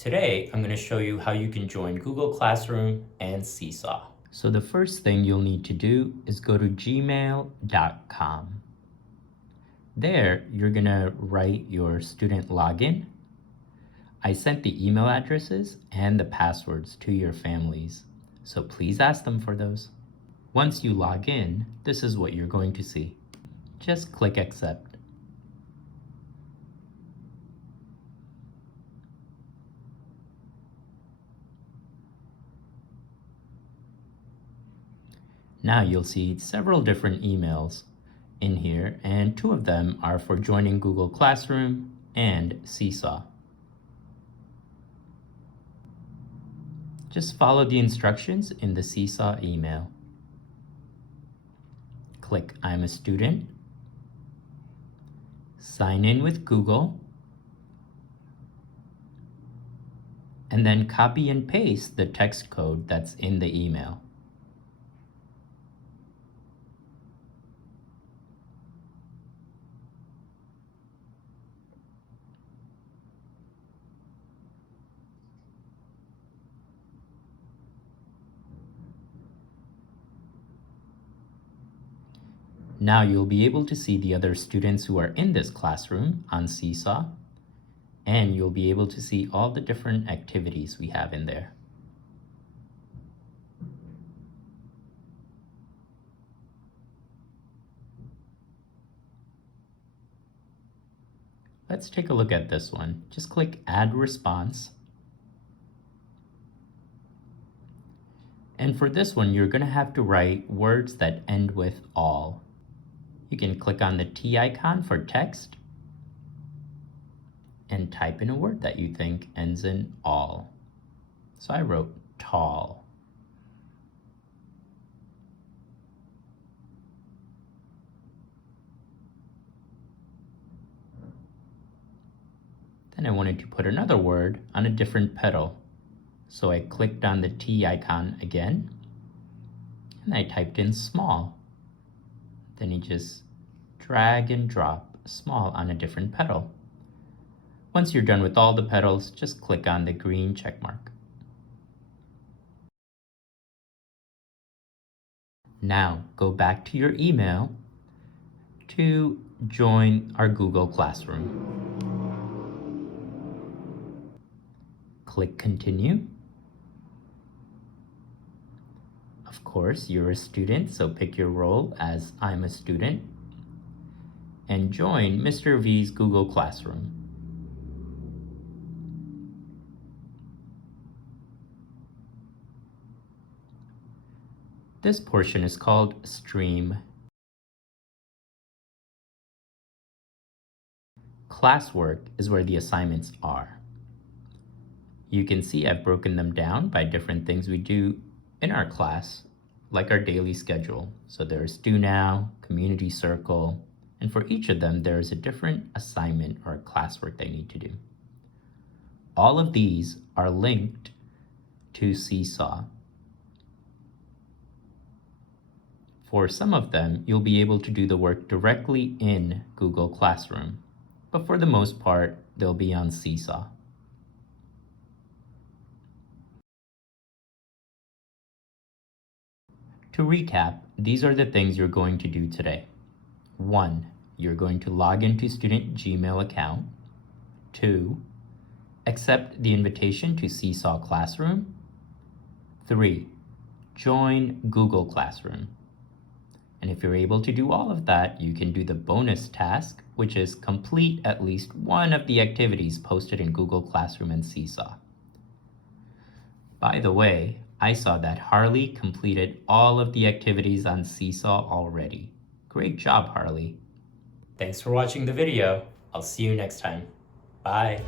Today, I'm going to show you how you can join Google Classroom and Seesaw. So the first thing you'll need to do is go to gmail.com. There, you're going to write your student login. I sent the email addresses and the passwords to your families, so please ask them for those. Once you log in, this is what you're going to see. Just click accept. Now you'll see several different emails in here, and two of them are for joining Google Classroom and Seesaw. Just follow the instructions in the Seesaw email. Click I'm a student, sign in with Google, and then copy and paste the text code that's in the email. Now you'll be able to see the other students who are in this classroom on Seesaw, and you'll be able to see all the different activities we have in there. Let's take a look at this one. Just click Add Response. And for this one, you're going to have to write words that end with all. You can click on the T icon for text and type in a word that you think ends in all. So I wrote tall. Then I wanted to put another word on a different petal. So I clicked on the T icon again, and I typed in small. Then you just drag and drop small on a different petal. Once you're done with all the petals, just click on the green check mark. Now go back to your email to join our Google Classroom. Click Continue. Of course, you're a student, so pick your role as I'm a student and join Mr. V's Google Classroom. This portion is called Stream. Classwork is where the assignments are. You can see I've broken them down by different things we do in our class, like our daily schedule. So there's Do Now, Community Circle, and for each of them, there's a different assignment or classwork they need to do. All of these are linked to Seesaw. For some of them, you'll be able to do the work directly in Google Classroom, but for the most part, they'll be on Seesaw. To recap, these are the things you're going to do today. 1. You're going to log into student Gmail account. 2. Accept the invitation to Seesaw Classroom. 3. Join Google Classroom. And if you're able to do all of that, you can do the bonus task, which is complete at least one of the activities posted in Google Classroom and Seesaw. By the way, I saw that Harley completed all of the activities on Seesaw already. Great job, Harley. Thanks for watching the video. I'll see you next time. Bye.